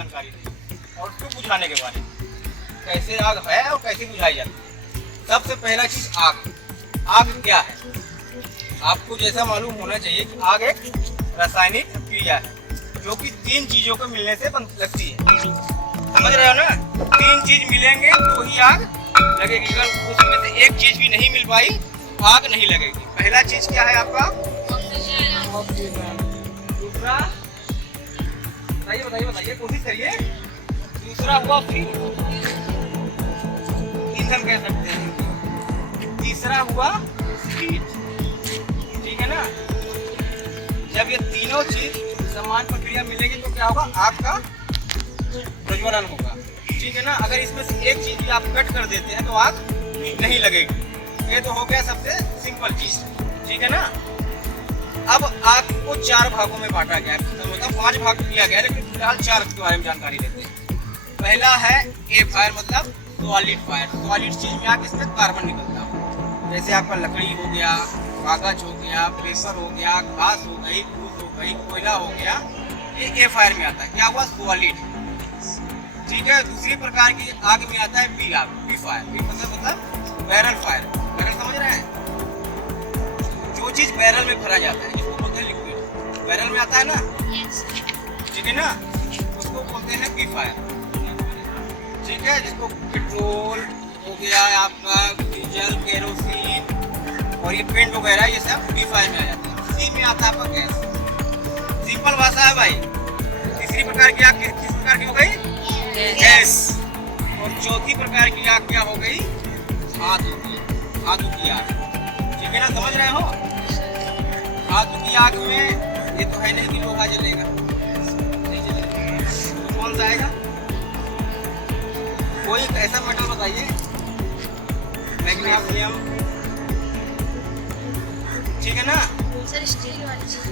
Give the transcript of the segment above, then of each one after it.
जानकारी देंगे और उसको बुझाने के बारे में, कैसे आग है और कैसे बुझाई जाती है। सबसे पहला चीज आग। आग क्या है? आपको जैसा मालूम होना चाहिए कि आग एक रासायनिक क्रिया है जो कि 3 चीजों को मिलने से लगती है। समझ रहे हो ना? 3 चीज मिलेंगे तो ही आग लगेगी। अगर उसमें से एक चीज भी नहीं मिल पाई आग नहीं लगेगी। पहला चीज क्या है आपका? दूसरा बताइए कोशिश करिए। दूसरा हुआ फ्यूल, ईंधन कह सकते हैं। तीसरा हुआ हीट, ठीक है ना? जब ये तीनों चीज समान प्रक्रिया मिलेगी तो क्या होगा? आग का प्रज्वलन होगा, ठीक है ना? अगर इसमें से एक चीज भी आप कट कर देते हैं तो आग नहीं लगेगी। ये तो हो गया सबसे सिंपल चीज, ठीक है ना? अब आग को 4 भागों में बांटा गया है, मतलब 5 भाग किया गया है, लेकिन फिलहाल 4 के बारे में जानकारी लेते हैं। पहला है ए फायर, मतलब सॉलिड फायर। सॉलिड चीज में आग इसमें कार्बन निकलता है, जैसे आपका लकड़ी हो गया, कागज हो गया, पेपर हो गया, घास हो गई, फूस हो गई, कोयला हो गया, ये ए फायर में आता है। क्या हुआ? सॉलिड, ठीक है। दूसरी प्रकार की आग में आता है बी आग, बी फायर। बी मतलब बैरल फायर। बैरल समझ रहे हैं? जो चीज बैरल में भरा जाता है जिसको बोलते हैं लिक्विड, बैरल में आता है ना, ठीक है ना? उसको बोलते हैं बी फायर, ठीक है। जिसको पेट्रोल हो गया आपका, डीजल, केरोसिन और ये पेंट वगैरह, ये सब बी फायर में आ जाता है। सी में आता है आपका गैस। सिंपल भाषा है भाई। तीसरी प्रकार की आग किस प्रकार की हो गई? गैस। और चौथी प्रकार की आग क्या हो गई? धातु की, धातु की आग, ठीक है ना? समझ रहे हो? धातु की आग में ये तो है नहीं कि लोहा जलेगा, नहीं जलेगा। तो कौन सा आएगा? कोई ऐसा मेटल बताइए, मैग्नीशियम, ठीक है ना? सर स्टील वाली चीज।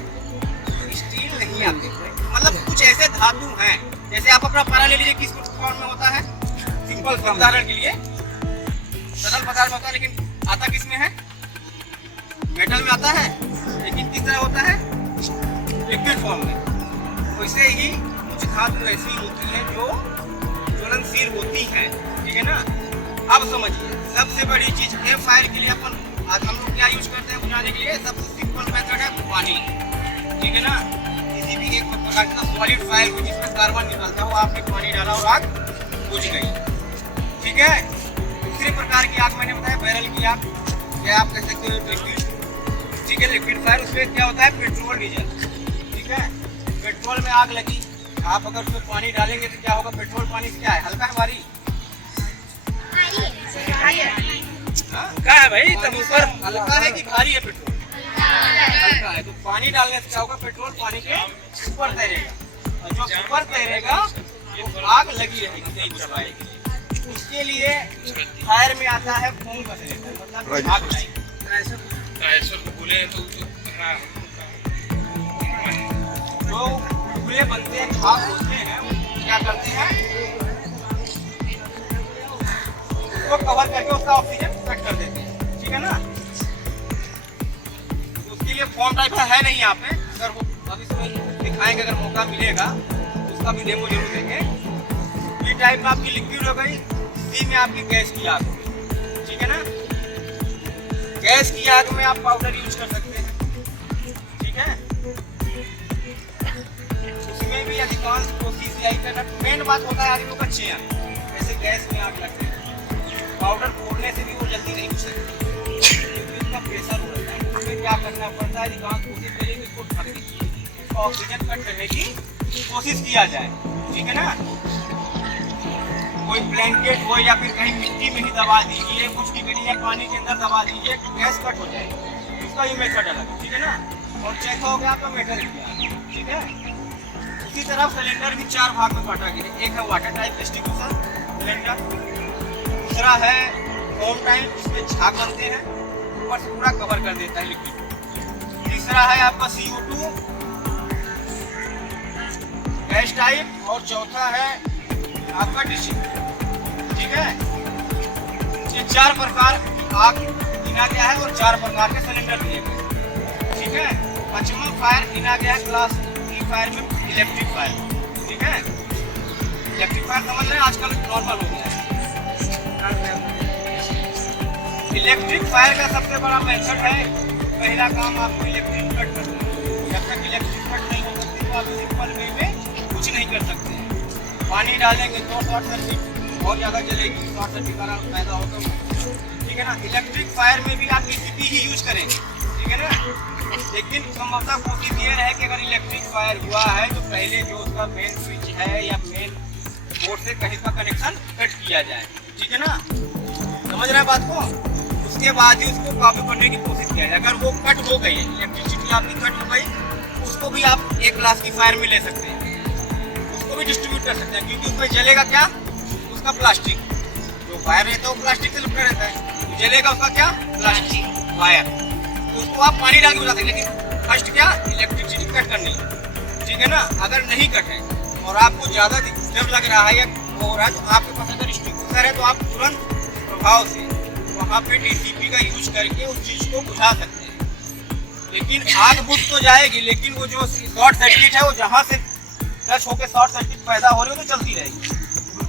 स्टील नहीं आते, मतलब कुछ ऐसे धातु हैं, जैसे आप अपना पारा ले लीजिए, किस फॉर्म में होता है? Simple form. उदाहरण के लिए तरल पदार्थ होता है, लेकिन आता किस में है? मेटल में आता है, लेकिन किस तरह होता है? लिक्विड फॉर्म में। वैसे ही कुछ धातु ऐसी होती है जो ज्वलनशील होती है, ठीक है ना? अब समझिए, सबसे बड़ी चीज ए फायर के लिए आज हम लोग क्या यूज करते हैं बुझाने के लिए? सबसे सिंपल मेथड है पानी, ठीक है ना? किसी भी एक प्रकार का सॉलिड फायर को जिसमें कार्बन निकलता है वो आपने पानी डाला और आग बुझ गई, ठीक है। दूसरी प्रकार की आग मैंने बताया बैरल की आग, क्या आप कह सकते हो लिक्विड, ठीक है, लिक्विड फायर। उसमें क्या होता है? पेट्रोल, डीजल, ठीक है। पेट्रोल में आग लगी, आप अगर उसमें पानी डालेंगे तो क्या होगा? पेट्रोल पानी से क्या है? हल्का है, भारी? क्या है भाई? तब ऊपर हल्का है कि भारी है? पेट्रोल हल्का है। तो पानी डालने से क्या होगा? पेट्रोल पानी के ऊपर तैरेगा, और जो ऊपर तैरेगा वो आग लगी रहेगी, नहीं बुझ पाएगी। उसके लिए फायर में आता है फोम का सिलेंडर, मतलब आग लाएगी। जो बुले बनते हैं, खास होते हैं, क्या करते हैं? उसको कवर करके उसका ऑक्सीजन कट कर देते हैं, ठीक है ना? तो उसके लिए फॉर्म टाइप का है नहीं यहाँ पे, अगर वो अब इसमें दिखाएंगे, अगर मौका मिलेगा तो उसका भी डेमो जरूर देंगे। बी टाइप में आपकी लिक्विड हो गई, सी में आपकी गैस की आग हो गई, ठीक है ना? गैस की आग में आप पाउडर यूज कर सकते हैं, ठीक है। उसमें भी अधिकांश कोशिश यही करना, मेन बात होता है आदमी को चेन, जैसे गैस में आग लगती है, पाउडर फोड़ने से भी वो जल्दी नहीं बुझ सकती, क्योंकि उसका प्रेशर होता है। उसमें क्या करना पड़ता है? अधिकांश कोशिश करेंगे इसको ढक दीजिए, इसको ऑक्सीजन कट करने की कोशिश किया जाए, ठीक है ना? कोई ब्लैंकेट हो या फिर कहीं मिट्टी में ही दबा दीजिए, कुछ भी करिए, पानी के अंदर दबा दीजिए, गैस कट हो जाएगी। उसका ये मेथड अलग है, ठीक है ना? और चेक हो गया आपका मेटल किया, ठीक है। उसी तरह सिलेंडर भी 4 भाग में बांटा गया। एक है वाटर टाइप डिस्ट्रीब्यूशन सिलेंडर, दूसरा है फोम टाइप, इसमें झाग बनते हैं, ऊपर से पूरा कवर कर देता है लिक्विड। तीसरा है आपका CO2 गैस टाइप, और चौथा है आपका डिस्ट्रीब्यूटर, ठीक है। ये 4 प्रकार आग गिना गया है और 4 प्रकार के सिलेंडर दिए गए, ठीक है। 5वां फायर गिना गया है क्लास E फायर में, इलेक्ट्रिक फायर, ठीक है। इलेक्ट्रिक फायर समझ रहे हैं, आजकल नॉर्मल हो गया है। इलेक्ट्रिक फायर का सबसे बड़ा मेथड है, पहला काम आपको इलेक्ट्रिक कट करना है। जब तक इलेक्ट्रिक कट नहीं हो सकती तो आप सिंपल वे में कुछ नहीं कर सकते हैं। पानी डालेंगे तो शॉर्ट सर्किट बहुत ज़्यादा जलेगी, शॉर्ट सर्किट का पैदा होगा, ठीक है ना। इलेक्ट्रिक फायर में भी आप ईसीपी ही यूज करेंगे, ठीक है ना। लेकिन संभवतः कोशिश ये है कि अगर इलेक्ट्रिक फायर हुआ है तो पहले जो उसका मेन स्विच है या मेन बोर्ड से कहीं का कनेक्शन कट किया जाए, ठीक है ना। समझ रहे हैं बात को। उसके बाद ही उसको काबू करने की कोशिश किया जाए। अगर वो कट हो गई, इलेक्ट्रिसिटी आपकी कट हो गई, उसको भी आप एक क्लास की फायर में ले सकते हैं, उसको भी डिस्ट्रीब्यूट कर सकते हैं, क्योंकि उसमें जलेगा क्या, उसका प्लास्टिक जो वायर रहता है वो प्लास्टिक से लिपटा रहता है, तो जलेगा उसका क्या, प्लास्टिक वायर। तो उसको आप पानी डाल के बुझा सकते, लेकिन फर्स्ट क्या, इलेक्ट्रिसिटी कट करनी है, ठीक है ना। अगर नहीं कट है और आपको ज़्यादा डर लग रहा है या हो रहा है तो आपके पास अगर डिस्ट्रीब्यूटर है तो आप तुरंत प्रभाव से वहाँ पे टीसीपी का यूज करके उस चीज़ को बुझा सकते हैं। लेकिन आग बुझ तो जाएगी, लेकिन वो जो शॉर्ट सर्किट है वो जहाँ से टच होकर शॉर्ट सर्किट पैदा हो रही है तो चलती रहेगी।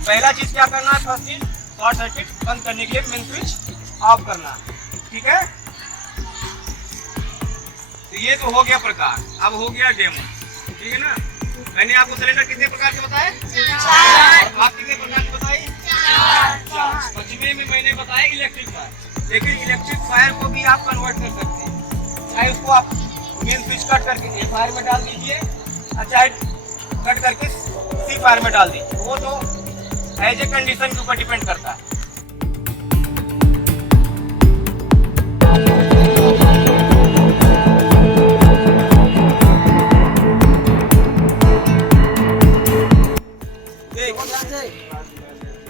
पहला चीज़ क्या करना है, फर्स्ट चीज शॉर्ट सर्किट बंद करने के लिए मेन स्विच ऑफ करना है, ठीक है। तो ये तो हो गया प्रकार, अब हो गया डेमो, ठीक है ना। मैंने आपको सिलेंडर कितने प्रकार के बताए, 4। आप कितने प्रकार के बताए, 4। पश्चिमी में मैंने बताया इलेक्ट्रिक फायर। लेकिन इलेक्ट्रिक फायर को भी आप कन्वर्ट कर सकते हैं, चाहे उसको आप मेन स्विच कट करके ए फायर में डाल दीजिए और चाहे कट करके सी फायर में डाल दीजिए, वो तो एज ए कंडीशन के ऊपर डिपेंड करता है।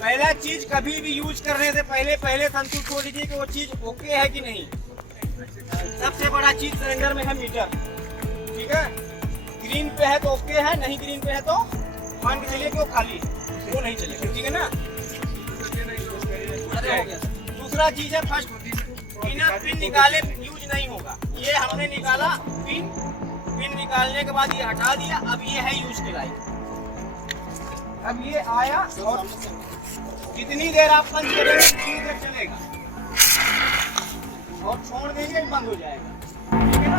पहला चीज कभी भी यूज करने से पहले संतुष्ट हो लीजिए कि वो चीज ओके है कि नहीं। सबसे बड़ा चीज सिलेंडर में है मीटर, ठीक है। ग्रीन पे है तो ओके है, नहीं ग्रीन पे है तो मान के चलिए कि वो खाली है, वो नहीं चलेगा, ठीक है ना। दूसरा चीज है फर्स्ट, बिना पिन निकाले यूज नहीं होगा। ये हमने निकाला पिन निकालने के बाद ये हटा दिया, अब ये है यूज के लायक। अब ये आया और कितनी देर आप बंद करेंगे कितनी देर चलेगा, और छोड़ देंगे बंद हो जाएगा, ठीक है ना।